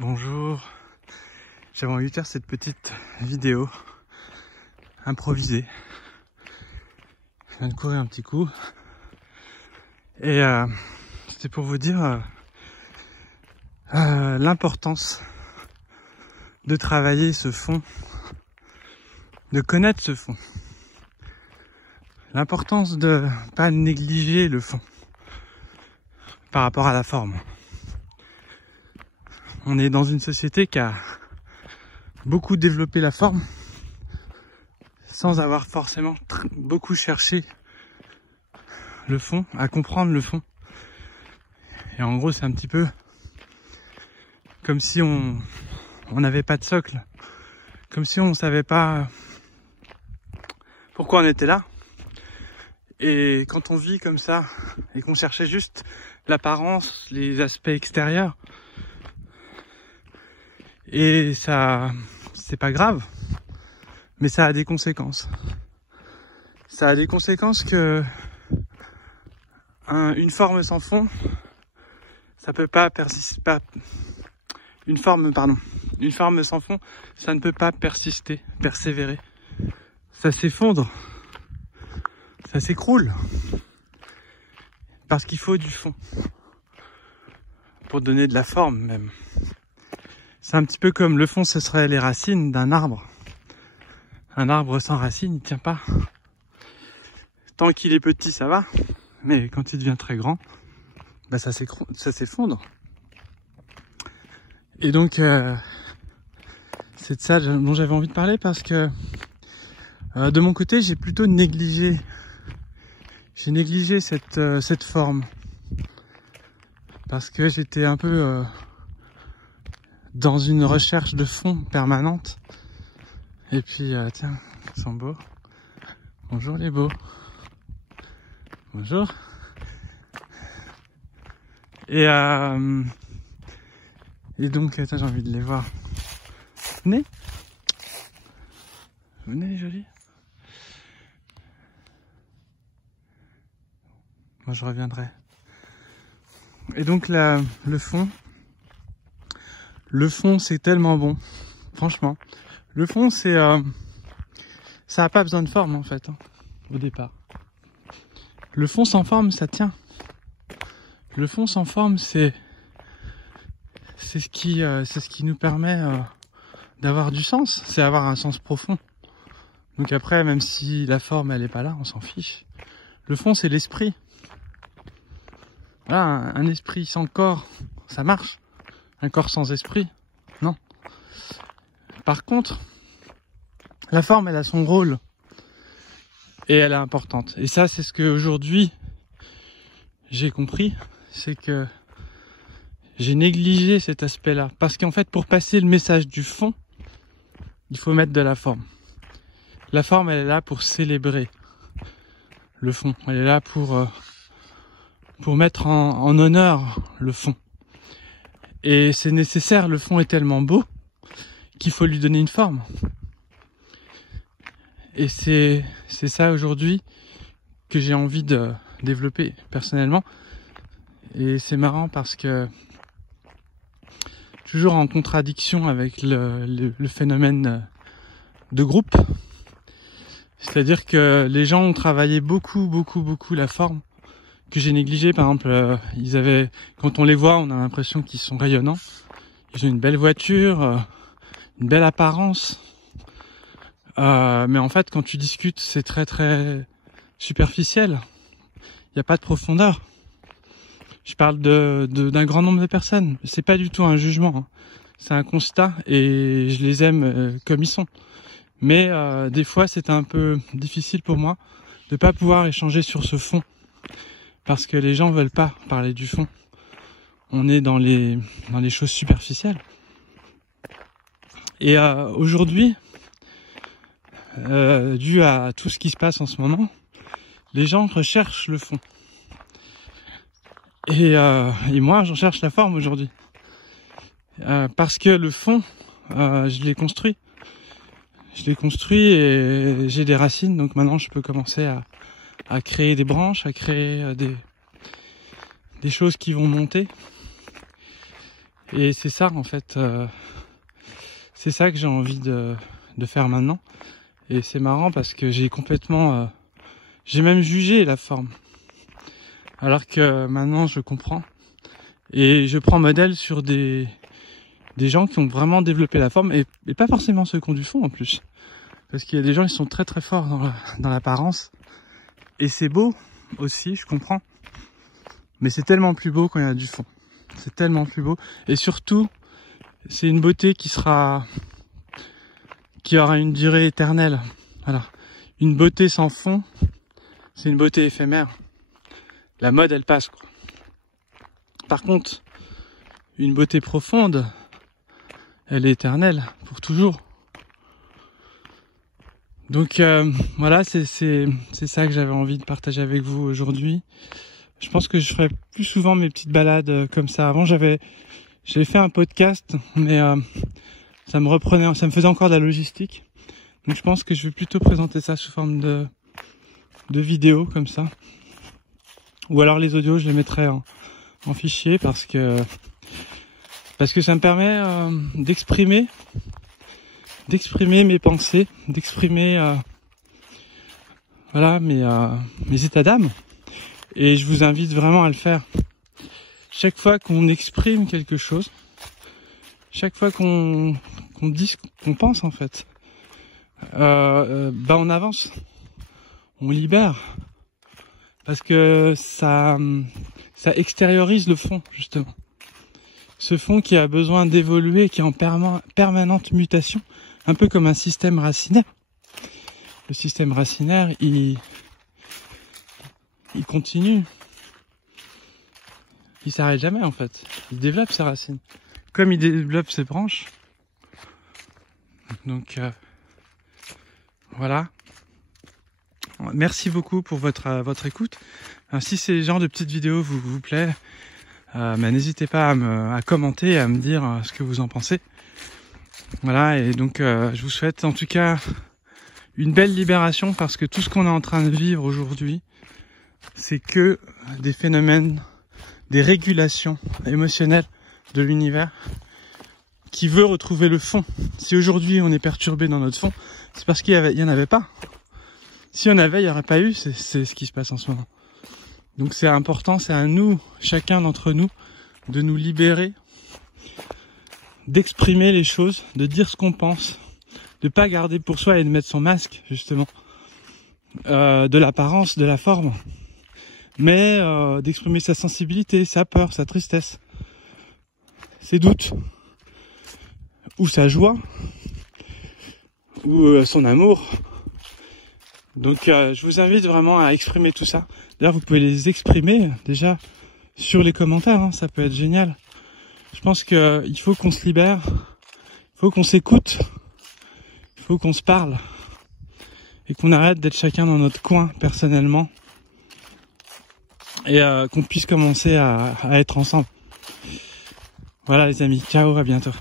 Bonjour, j'avais envie de faire cette petite vidéo improvisée. Je viens de courir un petit coup et c'était pour vous dire l'importance de travailler ce fond, de connaître ce fond, l'importance de pas négliger le fond par rapport à la forme. On est dans une société qui a beaucoup développé la forme sans avoir forcément beaucoup cherché le fond, à comprendre le fond. Et en gros, c'est un petit peu comme si on n'avait pas de socle, comme si on savait pas pourquoi on était là. Et quand on vit comme ça et qu'on cherchait juste l'apparence, les aspects extérieurs, et ça, c'est pas grave, mais ça a des conséquences. Ça a des conséquences que une forme sans fond, ça peut pas persister. Une forme sans fond, ça ne peut pas persévérer. Ça s'effondre, ça s'écroule, parce qu'il faut du fond pour donner de la forme même. C'est un petit peu comme le fond, ce serait les racines d'un arbre. Un arbre sans racines, il tient pas. Tant qu'il est petit, ça va. Mais quand il devient très grand, bah ça s'effondre. Et donc, c'est de ça dont j'avais envie de parler parce que de mon côté, j'ai plutôt négligé cette forme. Parce que j'étais un peu dans une recherche de fond permanente. Et puis, tiens, ils sont beaux. Bonjour les beaux. Bonjour. Et donc, attends, j'ai envie de les voir. Venez. Venez les jolis. Moi, je reviendrai. Et donc, le fond, c'est tellement bon. Franchement. Le fond, c'est... ça n'a pas besoin de forme, en fait, au départ. Le fond sans forme, ça tient. Le fond sans forme, c'est ce qui nous permet d'avoir du sens. C'est avoir un sens profond. Donc après, même si la forme, elle est pas là, on s'en fiche. Le fond, c'est l'esprit. Voilà, un esprit sans corps, ça marche. Un corps sans esprit, non. Par contre, la forme, elle a son rôle. Et elle est importante. Et ça, c'est ce que aujourd'hui j'ai compris. C'est que j'ai négligé cet aspect-là. Parce qu'en fait, pour passer le message du fond, il faut mettre de la forme. La forme, elle est là pour célébrer le fond. Elle est là pour mettre en honneur le fond. Et c'est nécessaire, le fond est tellement beau qu'il faut lui donner une forme. Et c'est ça aujourd'hui que j'ai envie de développer personnellement. Et c'est marrant parce que toujours en contradiction avec le phénomène de groupe. C'est-à-dire que les gens ont travaillé beaucoup la forme que j'ai négligée. Par exemple, quand on les voit, on a l'impression qu'ils sont rayonnants. Ils ont une belle voiture, une belle apparence. Mais en fait, quand tu discutes, c'est très superficiel. Il n'y a pas de profondeur. Je parle d'un grand nombre de personnes. C'est pas du tout un jugement. C'est un constat et je les aime comme ils sont. Mais des fois, c'est un peu difficile pour moi de pas pouvoir échanger sur ce fond. Parce que les gens veulent pas parler du fond. On est dans les choses superficielles. Et aujourd'hui, dû à tout ce qui se passe en ce moment, les gens recherchent le fond. Et moi, j'en cherche la forme aujourd'hui. Parce que le fond, je l'ai construit. Je l'ai construit et j'ai des racines, donc maintenant je peux commencer à créer des branches, à créer des choses qui vont monter. Et c'est ça en fait, c'est ça que j'ai envie de faire maintenant. Et c'est marrant parce que j'ai complètement, j'ai même jugé la forme. Alors que maintenant je comprends. Et je prends modèle sur des gens qui ont vraiment développé la forme et pas forcément ceux qui ont du fond en plus. Parce qu'il y a des gens qui sont très très forts dans l'apparence. Et c'est beau aussi, je comprends. Mais c'est tellement plus beau quand il y a du fond. C'est tellement plus beau. Et surtout, c'est une beauté qui aura une durée éternelle. Voilà. Une beauté sans fond, c'est une beauté éphémère. La mode, elle passe, quoi. Par contre, une beauté profonde, elle est éternelle, pour toujours. Donc voilà, c'est ça que j'avais envie de partager avec vous aujourd'hui. Je pense que je ferai plus souvent mes petites balades comme ça. Avant, j'avais fait un podcast, mais ça me faisait encore de la logistique. Donc je pense que je vais plutôt présenter ça sous forme de vidéo comme ça. Ou alors les audios, je les mettrai en fichier parce que ça me permet d'exprimer mes pensées, d'exprimer voilà mes états d'âme. Et je vous invite vraiment à le faire. Chaque fois qu'on exprime quelque chose, chaque fois qu'on dit ce qu'on pense en fait, on avance, on libère, parce que ça extériorise le fond justement. Ce fond qui a besoin d'évoluer, qui est en permanente mutation, un peu comme un système racinaire. Le système racinaire, il continue. Il s'arrête jamais en fait. Il développe ses racines. Comme il développe ses branches. Donc voilà. Merci beaucoup pour votre écoute. Alors, si ces genres de petites vidéos vous plaît, n'hésitez pas à commenter et à me dire ce que vous en pensez. Voilà, et donc je vous souhaite en tout cas une belle libération parce que tout ce qu'on est en train de vivre aujourd'hui, c'est que des phénomènes, des régulations émotionnelles de l'univers qui veut retrouver le fond. Si aujourd'hui on est perturbé dans notre fond, c'est parce qu'il y en avait pas. Si on avait, il n'y aurait pas eu, c'est ce qui se passe en ce moment. Donc c'est important, c'est à nous, chacun d'entre nous, de nous libérer, d'exprimer les choses, de dire ce qu'on pense, de pas garder pour soi et de mettre son masque, justement, de l'apparence, de la forme, mais d'exprimer sa sensibilité, sa peur, sa tristesse, ses doutes, ou sa joie, ou son amour. Donc je vous invite vraiment à exprimer tout ça. D'ailleurs, vous pouvez les exprimer déjà sur les commentaires, hein, ça peut être génial. Je pense qu'il faut qu'on se libère, il faut qu'on s'écoute, il faut qu'on se parle et qu'on arrête d'être chacun dans notre coin personnellement et qu'on puisse commencer à être ensemble. Voilà les amis, ciao, à bientôt.